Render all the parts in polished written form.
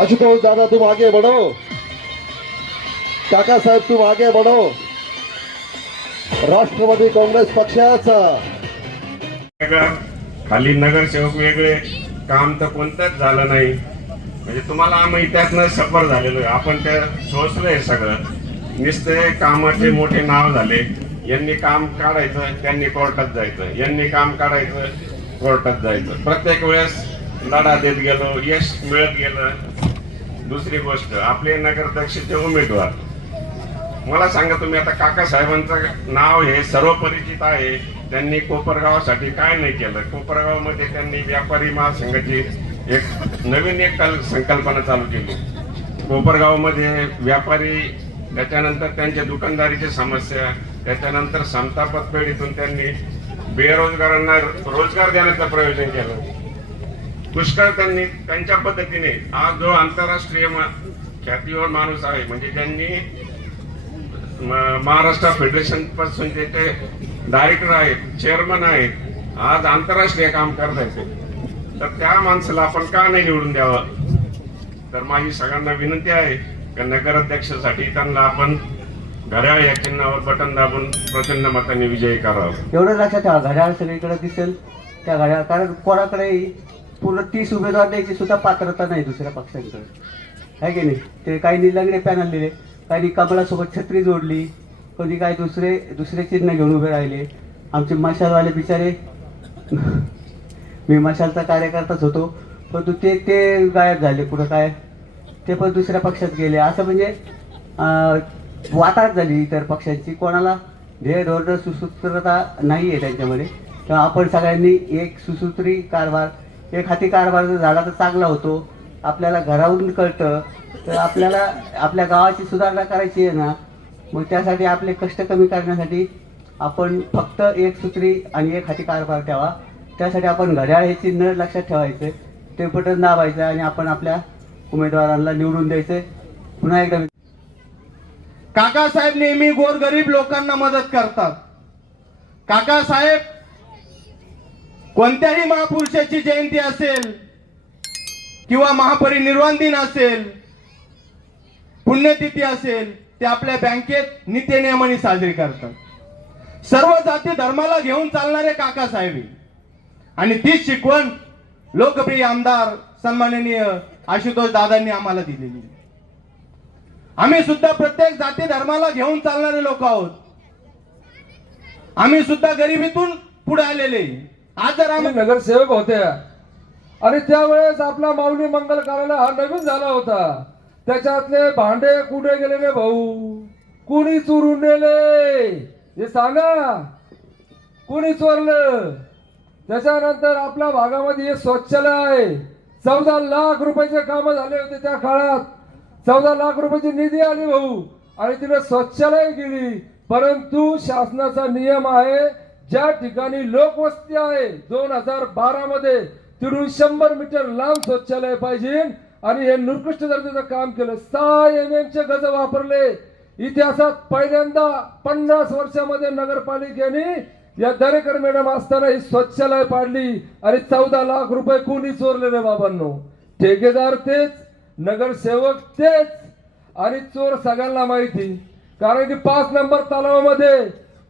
आशुतोष दादा तुम आगे बढ़ो, काका साहेब तुम आगे बढ़ो. राष्ट्रवादी काँग्रेस पक्षाचा खाली नगरसेवक वेगळे, काम तर कोणतंच झालं नाही. म्हणजे तुम्हाला आम्ही त्यातनं सफर झालेलो आहे. आपण ते सोचलंय सगळं. नुसते कामाचे मोठे नाव झाले. यांनी काम काढायचं, त्यांनी कोर्टात जायचं, यांनी काम काढायचं, कोर्टात जायचं. प्रत्येक वेळेस लढा देत गेलो, यश मिळत गेलं. दुसरी गोष्ट, आपले नगराध्यक्षाचे उमेदवार, मला सांगा तुम्ही आता काका साहेबांचं नाव हे सर्व परिचित आहे. त्यांनी कोपरगावासाठी काय नाही केलं. कोपरगावमध्ये त्यांनी व्यापारी महासंघाची एक नवीन संकल्पना चालू केली. कोपरगावमध्ये व्यापारी, त्याच्यानंतर त्यांच्या दुकानदारीची समस्या, त्याच्यानंतर समता पतपेढीतून त्यांनी बेरोजगारांना रोजगार देण्याचं प्रयोजन केलं. पुष्कळ त्यांनी त्यांच्या पद्धतीने आज जो आंतरराष्ट्रीय ख्यातीवर माणूस आहे, म्हणजे ज्यांनी महाराष्ट्र फेडरेशन पासून ते डायरेक्टर आहेत, चेअरमन आहेत, आज आंतरराष्ट्रीय काम करत आहेत. तर त्या माणसाला आपण का नाही निवडून द्यावं. तर माझी सगळ्यांना विनंती आहे की नगराध्यक्षासाठी त्यांना आपण घड्याळ या चिन्हावर बटन दाबून प्रचंड मताने विजयी करावं. एवढं लक्षात ठेवा, घड्याळ सगळीकडे दिसेल त्या घड्याळ. कारण कोणाकडे पूर्ण 30 उमेदवार द्यायची सुद्धा पात्रता नाही दुसऱ्या पक्षांकडे, आहे की नाही. ते काही लंगडे पॅनल दिले, काही कमळासोबत छत्री जोडली, कधी काय दुसरे चिन्ह घेऊन उभे राहिले. आमचे मशालवाले बिचारे, मी मशालचा कार्यकर्ताच होतो, परंतु ते गायब झाले. कुठं काय ते पण दुसऱ्या पक्षात गेले. असं म्हणजे वाताहत झाली इतर पक्षांची. कोणाला ध्येय धोरण सुसूत्रता नाही आहे त्यांच्यामध्ये. तेव्हा आपण सगळ्यांनी एक सुसूत्री कारभार, एक हाती कारभार जर झाला तर चांगला होतो. आपल्याला घरावरून कळतं. तर आपल्याला आपल्या गावाची सुधारणा करायची आहे ना, मग त्यासाठी आपले कष्ट कमी करण्यासाठी आपण फक्त एक सूत्री आणि एक हाती कारभार ठेवा. त्यासाठी आपण घड्याळ हे चिन्ह लक्षात ठेवायचं, ते बटन दाबायचं आणि आपण आपल्या उमेदवारांना निवडून द्यायचं. पुन्हा एकदा काकासाहेब नेहमी गोरगरीब लोकांना मदत करतात. काकासाहेब कोणत्याही महापुरुषाची जयंती असेल किंवा महापरिनिर्वाण दिन असेल, पुण्यतिथी असेल, ते आपल्या बँकेत नित्यनियमाने साजरी करतात. सर्व जाती धर्माला घेऊन चालणारे काकासाहेब, आणि तीच शिकवण लोकप्रिय आमदार सन्माननीय आशुतोष दादांनी आम्हाला दिलेली. आम्ही सुद्धा प्रत्येक जाती धर्माला घेऊन चालणारे लोक आहोत. आम्ही सुद्धा गरिबीतून पुढे आलेले. आज जर आम्ही नगरसेवक होत्या आणि त्यावेळेस आपला माऊली मंगल कार्यालय हा नवीन झाला होता. त्याच्यातले भांडे कुठे गेले रे भाऊ, कुणी चोरून नेले हे सांगा, कुणी चोरलं. त्याच्यानंतर आपल्या भागामध्ये हे शौचालय आहे. 14 लाख रुपयाचे काम झाले होते त्या काळात. 14 लाख रुपयाची निधी आली भाऊ, आणि तिने शौचालय केली. परंतु शासनाचा नियम आहे, ज्या ठिकाणी लोकवस्ती आहे 2012 मध्ये तिथून 100 मीटर लांब शौचालय पाहिजे. आणि हे निकृष्ट दर्जाचं काम केलं. 6 MM चे गज वापरले. इतिहासात पहिल्यांदा 50 वर्षामध्ये नगरपालिकेने या दरेकर मॅडम असताना ही शौचालय पाडली. आणि 14 लाख रुपये कोणी चोरले रे बाबांनो. ठेकेदार तेच, नगरसेवक तेच, आणि चोर सगळ्यांना माहिती. कारण की 5 नंबर तलावामध्ये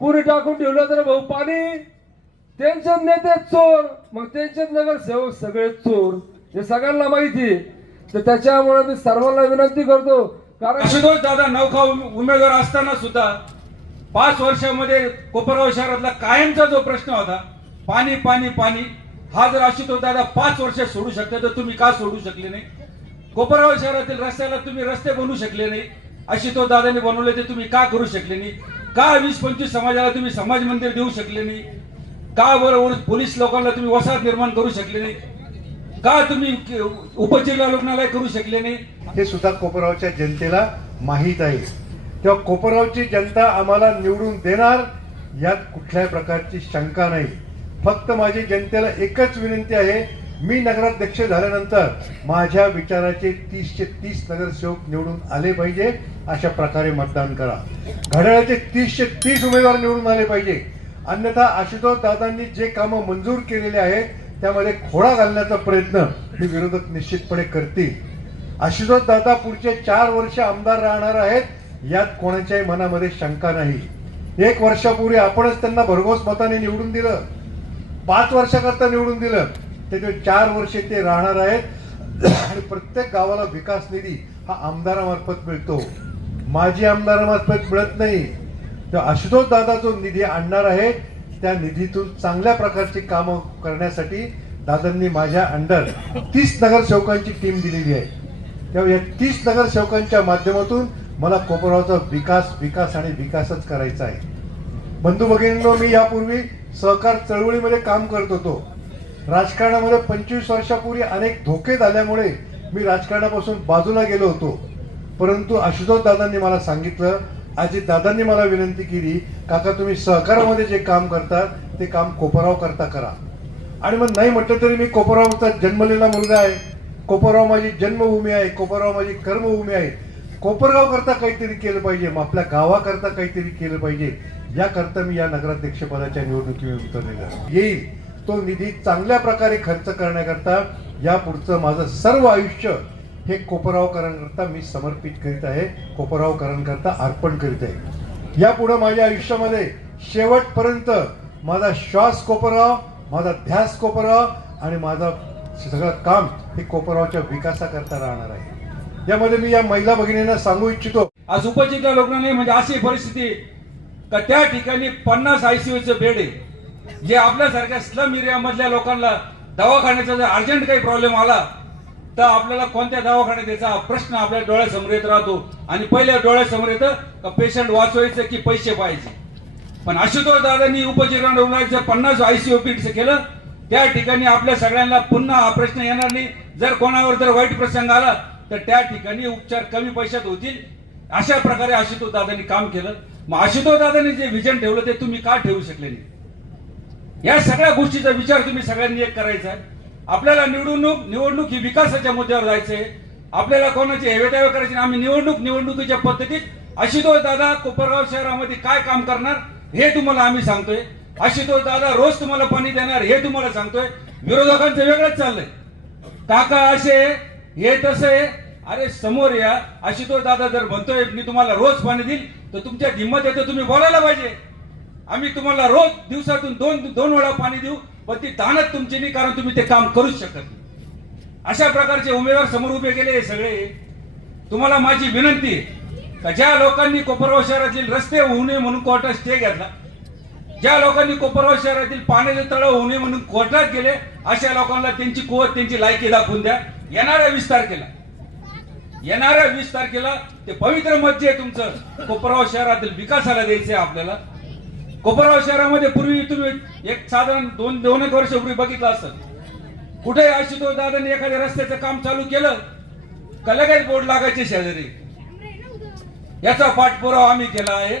कुणी टाकून ठेवलं तर भाऊ पाणी, त्यांचे नेते चोर, मग त्यांचे नगरसेवक सगळे चोर, हे सगळ्यांना माहिती. तर त्याच्यामुळे मी सर्वांना विनंती करतो, कारण आशुतोष दादा नौखा उमेदवार असताना सुद्धा 5 वर्षामध्ये कोपरगाव शहरातला कायमचा जो प्रश्न होता, पाणी पाणी पाणी, हा जर आशुतोष दादा 5 वर्ष सोडू शकते तर तुम्ही का सोडू शकले नाही. कोपरगाव शहरातील रस्त्याला तुम्ही रस्ते बनवू शकले नाही. आशुतोष दादांनी बनवले ते तुम्ही का करू शकले नाही. का 20-25 समाजाला तुम्ही समाज मंदिर देऊ शकले नाही. का बरोबर पोलीस लोकांना तुम्ही वसाहत निर्माण करू शकले नाही. का तुम्ही उपजिल्हा रुग्णालय करू शकले नाही. हे सुद्धा कोपरगावच्या जनतेला माहीत आहे. तेव्हा कोपरगावची जनता आम्हाला निवडून देणार यात कुठल्याही प्रकारची शंका नाही. फक्त माझी जनतेला एकच विनंती आहे, मी नगराध्यक्ष झाल्यानंतर माझ्या विचाराचे 30चे 30 नगरसेवक निवडून आले पाहिजे. अशा प्रकारे मतदान करा. घड्याळाचे 30चे 30 उमेदवार निवडून आले पाहिजे. अन्यथा आशुतोष दादांनी जे कामं मंजूर केलेले आहेत त्यामध्ये खोडा घालण्याचा प्रयत्न हे विरोधक निश्चितपणे करतील. आशुतोष दादा पुढचे 4 वर्ष आमदार राहणार आहेत यात कोणाच्याही मनामध्ये शंका नाही. 1 वर्षापूर्वी आपणच त्यांना भरघोस मताने निवडून दिलं, 5 वर्षाकरता निवडून दिलं. त्याचे 4 वर्षे ते राहणार आहेत आणि प्रत्येक गावाला विकास निधी हा आमदारामार्फत मिळतो, माजी आमदारामार्फत मिळत नाही. तेव्हा आशुतोष दादा जो निधी आणणार आहे त्या निधीतून चांगल्या प्रकारची कामं करण्यासाठी दादांनी माझ्या अंडर 30 नगरसेवकांची टीम दिलेली आहे. तेव्हा या 30 नगरसेवकांच्या माध्यमातून मला कोपरगावचा विकास विकास आणि विकासच करायचा आहे. बंधू भगिनींनो, मी यापूर्वी सहकार चळवळीमध्ये काम करत होतो. राजकारणामध्ये 25 वर्षापूर्वी अनेक धोके झाल्यामुळे मी राजकारणापासून बाजूला गेलो होतो. परंतु आशुतोष दादांनी मला सांगितलं, अजित दादांनी मला विनंती केली, काका तुम्ही सहकारामध्ये जे काम करतात ते काम कोपरगाव करता करा. आणि मग नाही म्हटलं तरी मी कोपरगावचा जन्मलेला मुलगा आहे, कोपरगाव माझी जन्मभूमी आहे, कोपरगाव माझी कर्मभूमी आहे. कोपरगाव करता काहीतरी केलं पाहिजे, मग आपल्या गावाकरता काहीतरी केलं पाहिजे, याकरता मी या नगराध्यक्ष पदाच्या निवडणुकीवर उतरलेला येईल. तो निधी चांगल्या प्रकारे खर्च करण्याकरता यापुढचं माझं सर्व आयुष्य हे कोपरगावकरांकरता मी समर्पित करीत आहे, कोपरगावकरांकरता अर्पण करीत आहे. यापुढे माझ्या आयुष्यामध्ये शेवटपर्यंत माझा श्वास कोपरगाव, माझा ध्यास कोपरगाव आणि माझा सगळं काम हे कोपरगावच्या विकासाकरता राहणार आहे. यामध्ये मी या महिला भगिनींना सांगू इच्छितो, आज उपजिल्हा रुग्णालय म्हणजे अशी परिस्थिती का त्या ठिकाणी 50 ICUचे बेड आहे, जे आपल्यासारख्या स्लम एरिया मधल्या लोकांना दवाखान्याचा जर अर्जंट काही प्रॉब्लेम आला तर आपल्याला कोणत्या दवाखान्यात यायचा प्रश्न आपल्या डोळ्यासमोर येत राहतो. आणि पहिल्या डोळ्यासमोर येतं का पेशंट वाचवायचं की पैसे पाहायचे. पण आशुतोष दादांनी उपजिल्हा रुग्णालयाचं 50 ICU बेड केलं. त्या ठिकाणी आपल्या सगळ्यांना पुन्हा हा प्रश्न येणार नाही. जर कोणावर जर वाईट प्रसंग आला तर त्या ठिकाणी उपचार कमी पैशात होतील. अशा प्रकारे आशुतोष दादांनी काम केलं. मग आशुतोष दादांनी जे विजन ठेवलं ते तुम्ही का ठेवू शकले नाही? या सगळ्या गोष्टीचा विचार तुम्ही सगळ्यांनी एक करायचा आहे. आपल्याला निवडणूक ही विकासाच्या मुद्द्यावर जायचंय. आपल्याला कोणाची हेवेदावे करायची नाही. आम्ही निवडणुकीच्या पद्धतीत आशुतोष दादा कोपरगाव शहरामध्ये काय काम करणार हे तुम्हाला आम्ही सांगतोय. आशुतोष दादा रोज तुम्हाला पाणी देणार हे तुम्हाला सांगतोय. विरोधकांचं वेगळंच चाललंय, काका असे हे तसे. अरे समोर या. आशुतोष दादा जर म्हणतोय मी तुम्हाला रोज पाणी देईल तर तुमच्या हिंमत येते, तुम्ही बोलायला पाहिजे. आम्ही तुम्हाला रोज दिवसातून दोन वेळा पाणी देऊ, पण ती दानत तुमची नाही, कारण तुम्ही ते काम करूच शकत नाही. अशा प्रकारचे उमेदवार समोर उभे केले हे सगळे. तुम्हाला माझी विनंती आहे का ज्या लोकांनी कोपरगाव शहरातील रस्ते होऊ नये म्हणून कोर्टात स्टे घेतला, ज्या लोकांनी कोपरगाव शहरातील पाण्याचे तळ होऊ नये म्हणून कोर्टात गेले, अशा लोकांना त्यांची कुवत त्यांची लायकी दाखवून द्या. येणाऱ्या 20 तारखेला ते पवित्र मत आहे तुमचं कोपरगाव शहरातील विकासाला द्यायचंय आपल्याला. कोपरगाव शहरामध्ये पूर्वी तुम्ही एक साधारण 2-1 वर्षापूर्वी बघितलं असतं, कुठे आशुतोष दादांनी एखाद्या रस्त्याचं काम चालू केलं का लगेच बोर्ड लागायचे शेजारी. याचा पाठपुरावा आम्ही केला आहे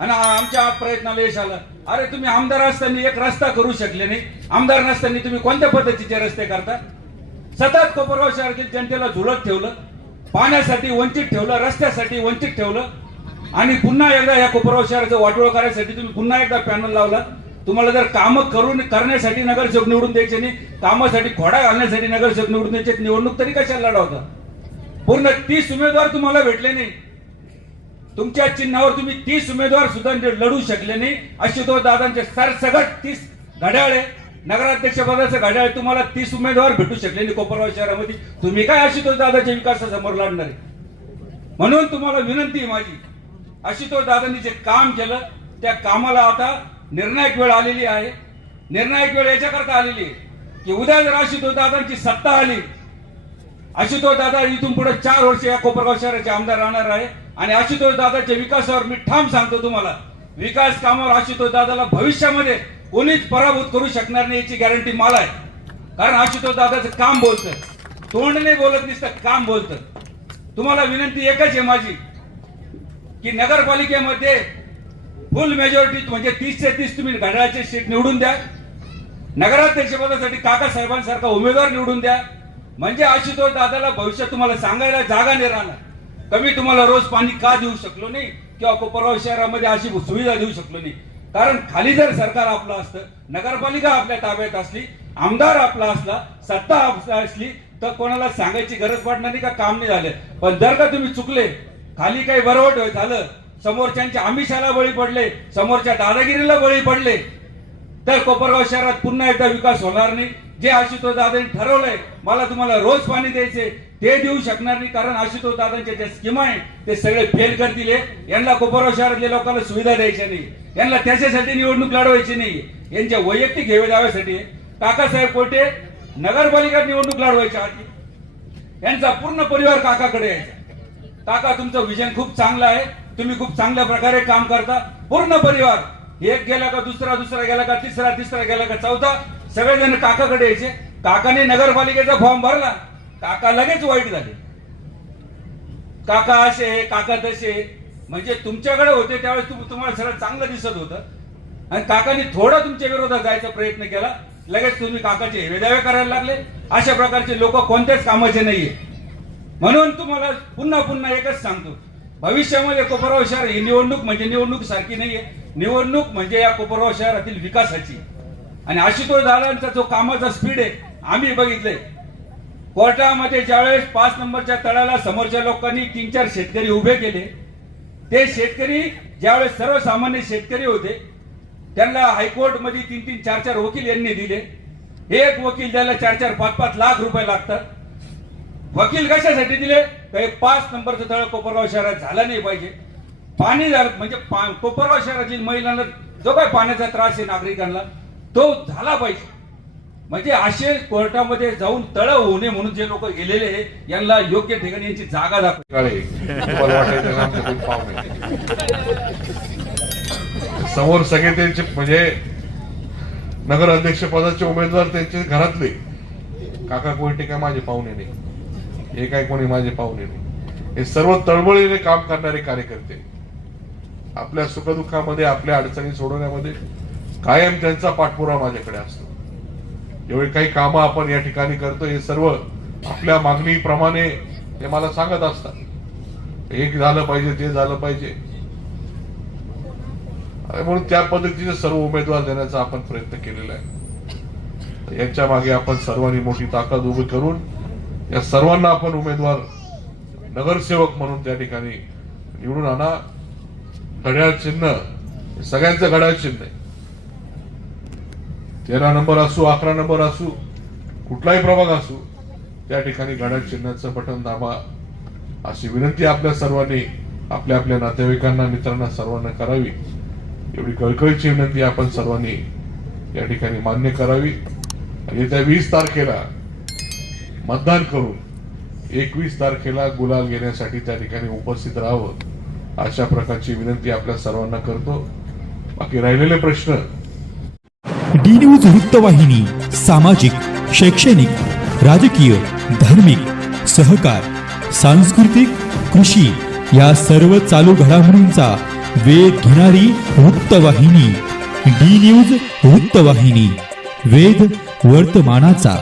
आणि आमच्या प्रयत्नाला यश आलं. अरे तुम्ही आमदार असताना एक रस्ता करू शकले नाही, आमदार नसताना तुम्ही कोणत्या पद्धतीचे रस्ते करता? सतत कोपरगाव शहरातील जनतेला झुलत ठेवलं, पाण्यासाठी वंचित ठेवलं, रस्त्यासाठी वंचित ठेवलं आणि पुन्हा एकदा या कोपरगाव शहराचं वाटोळ करायसाठी तुम्ही पुन्हा एकदा पॅनल लावला. तुम्हाला जर कामं करण्यासाठी नगरसेवक निवडून द्यायचे नाही, कामासाठी खोडा घालण्यासाठी नगरसेवक निवडून द्यायचे, निवडणूक तरी कशाला लढवता? पूर्ण 30 उमेदवार तुम्हाला भेटले नाही. तुमच्या चिन्हावर तुम्ही 30 उमेदवार सुद्धा लढू शकले नाही. आशुतोष दादांचे सरसगट 30 घड्याळे नगराध्यक्ष पदाचं घड्याळ तुम्हाला 30 उमेदवार भेटू शकले नाही कोपरगाव शहरामध्ये. तुम्ही काय आशुतोष दादाच्या विकासासमोर लढणार आहे? म्हणून तुम्हाला विनंती माझी, आशुतोष दादांनी जे काम केलं त्या कामाला आता निर्णायक वेळ आलेली आहे. निर्णायक वेळ याच्याकरता आलेली आहे की उद्या जर आशुतोष दादांची सत्ता आली, आशुतोष दादा इथून पुढे 4 वर्ष या कोपरगाव शहराचे आमदार राहणार आहे आणि आशुतोष दादाच्या विकासावर मी ठाम सांगतो तुम्हाला, विकास कामावर आशुतोष दादाला भविष्यामध्ये कोणीच पराभूत करू शकणार नाही याची गॅरंटी मला आहे. कारण आशुतोष दादाचं काम बोलतं, तोंड नाही बोलत नुसतं काम बोलतं. तुम्हाला विनंती एकच आहे माझी की नगरपालिकेमध्ये फुल मेजॉरिटी म्हणजे 30 ते 30 तुम्ही घड्याळाचे सीट निवडून द्या. नगराध्यक्ष पदासाठी काका साहेबांसारखा उमेदवार निवडून द्या. म्हणजे आशुतोष दादाला भविष्यात तुम्हाला सांगायला जागा नाही राहणार. कमी तुम्हाला रोज पाणी का देऊ शकलो नाही किंवा कोपरगाव शहरामध्ये अशी सुविधा देऊ शकलो नाही. कारण खाली जर सरकार आपलं असतं, नगरपालिका आपल्या ताब्यात असली आमदार आपला असला, सत्ता असली तर कोणाला सांगायची गरज पडणार नाही का काम नाही झालं. पण जर का तुम्ही चुकले, खाली काही बरवट झालं, समोरच्यांच्या आमिषाला बळी पडले, समोरच्या दादागिरीला बळी पडले, तर कोपरगाव शहरात पुन्हा एकदा विकास होणार नाही. जे आशुतोष दादांनी ठरवलंय मला तुम्हाला रोज पाणी द्यायचे ते देऊ शकणार नाही, कारण आशुतोष दादांच्या ज्या स्कीमा आहे ते सगळे फेल करतील. यांना कोपरगाव शहरातल्या लोकांना सुविधा द्यायच्या नाही, यांना त्याच्यासाठी निवडणूक लढवायची नाही, यांच्या वैयक्तिक हेवे दाव्यासाठी. काकासाहेब कोटे नगरपालिका निवडणूक लढवायच्या आधी यांचा पूर्ण परिवार काकाकडे यायचा. काका तुमचं विजन खूप चांगलं आहे, तुम्ही खूप चांगल्या प्रकारे काम करता. पूर्ण परिवार, एक गेला का दुसरा, दुसरा गेला का तिसरा, तिसरा गेला का चौथा, सगळेजण काकाकडे यायचे. काकाने नगरपालिकेचा फॉर्म भरला, काका लगेच वाईट झाले. काका असे, काका तसे, म्हणजे तुमच्याकडे होते त्यावेळेस तुम्हाला सगळं चांगलं दिसत होतं, आणि काकाने थोडा तुमच्या विरोधात जायचा प्रयत्न केला, लगेच तुम्ही काकाचे हेवेदावे करायला लागले. अशा प्रकारचे लोक कोणत्याच कामाचे नाहीये. म्हणून तुम्हाला पुन्हा पुन्हा एकच सांगतो, भविष्यामध्ये कोपरगाव शहर ही निवडणूक म्हणजे निवडणूक सारखी नाहीये. निवडणूक म्हणजे या कोपरगाव शहरातील विकासाची. आणि आशुतोष दादांचा जो कामाचा स्पीड आहे आम्ही बघितले. कोर्टामध्ये ज्यावेळेस 5 नंबरच्या तळाला समोरच्या लोकांनी 3-4 शेतकरी उभे केले, ते शेतकरी ज्यावेळेस सर्वसामान्य शेतकरी होते त्यांना हायकोर्ट मध्ये 3-3, 4-4 वकील यांनी दिले. एक वकील द्यायला 4-4, 5-5 लाख रुपये लागतात. वकील कशासाठी दिले? काही 5 नंबरचं तळ कोपरगाव शहरात झालं नाही पाहिजे. पाणी झालं म्हणजे कोपरगाव शहरातील महिलांना जो काही पाण्याचा त्रास आहे नागरिकांना तो झाला पाहिजे. म्हणजे असे कोर्टामध्ये जाऊन तळ होऊ नये म्हणून जे लोक गेलेले आहे यांना योग्य ठिकाणी यांची जागा दाखवायची. समोर सगळे त्यांचे म्हणजे नगर अध्यक्ष पदाचे उमेदवार त्यांचे घरातले. काका कोयटे काय माझे पाहुणे नाही, हे काय कोणी माझे पाहुणे नाही. हे सर्व तळमळीने काम करणारे कार्यकर्ते. आपल्या सुखदुःखामध्ये, आपल्या अडचणी सोडवण्यामध्ये कायम त्यांचा पाठपुरावा माझ्याकडे असतो. एवढे काही कामं आपण या ठिकाणी करतो हे सर्व आपल्या मागणीप्रमाणे ते मला सांगत असतात. एक झालं पाहिजे, ते झालं पाहिजे, म्हणून त्या पद्धतीने सर्व उमेदवार देण्याचा आपण प्रयत्न केलेला आहे. यांच्या मागे आपण सर्वांनी मोठी ताकद उभी करून या सर्वांना आपण उमेदवार नगरसेवक म्हणून त्या ठिकाणी निवडून आणा. घड्याळ चिन्ह सगळ्यांचं घड्याळ चिन्ह आहे. 13 नंबर असू, 11 नंबर असू, कुठलाही प्रभाग असू, त्या ठिकाणी घड्याळ चिन्हाचं बटन दाबा अशी विनंती आपल्या सर्वांनी आपल्या आपल्या नातेवाईकांना, मित्रांना सर्वांना करावी. एवढी कळकळीची विनंती आपण सर्वांनी या ठिकाणी मान्य करावी. आणि त्या 20 तारखेला मतदान करून 21 तारखेला गुलाल घेण्यासाठी त्या ठिकाणी उपस्थित राहावं अशा प्रकारची विनंती आपल्या सर्वांना करतो. बाकी राहिलेले प्रश्न. डी न्यूज वृत्तवाहिनी सामाजिक, शैक्षणिक, राजकीय, धार्मिक, सहकार, सांस्कृतिक, कृषी या सर्व चालू घडामोडींचा वेध घेणारी वृत्तवाहिनी. डी न्यूज वृत्तवाहिनी, वेध वर्तमानाचा.